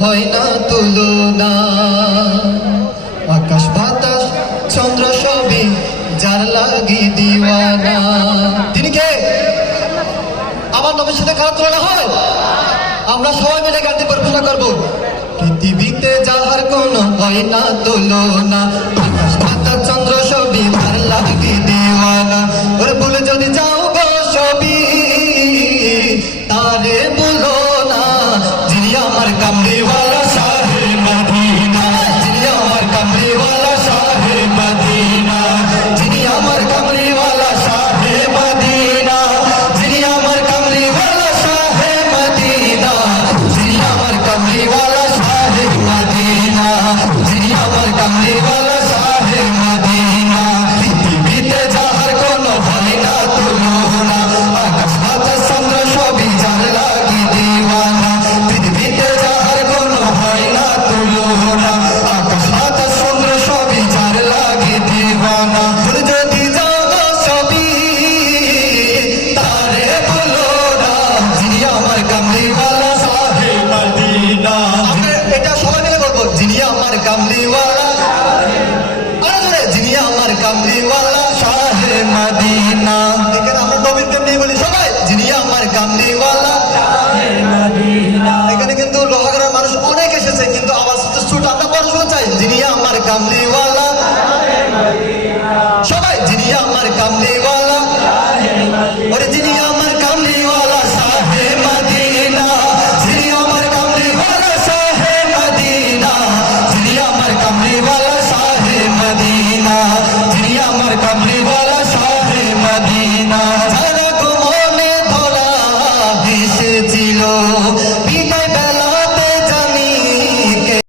হয় না তুলনা আকাশ, বাতাস, চন্দ্র সবে যার লাগি দিওয়ানা। তিনি কে? আমার নবীর সাথে খারাপ তুলনা হয়? আমরা সবাই মিলে গানটি পরিবেশনা করব। পৃথিবীতে যাহার কোনো হয় না তুলনা। আমার কামড়িওয়ালা কামলিওয়ালা আরও জোরে যিনি আমার কামলিওয়ালা, শাহে মদিনা। এখানে আমরা যিনি আমার কামলিওয়ালা এখানে কিন্তু লোহাগড়ার মানুষ অনেক এসেছে, কিন্তু আওয়াজ ছোট, আমরা পড়াশোনা চাই, যিনি আমার কামলিওয়ালা Allah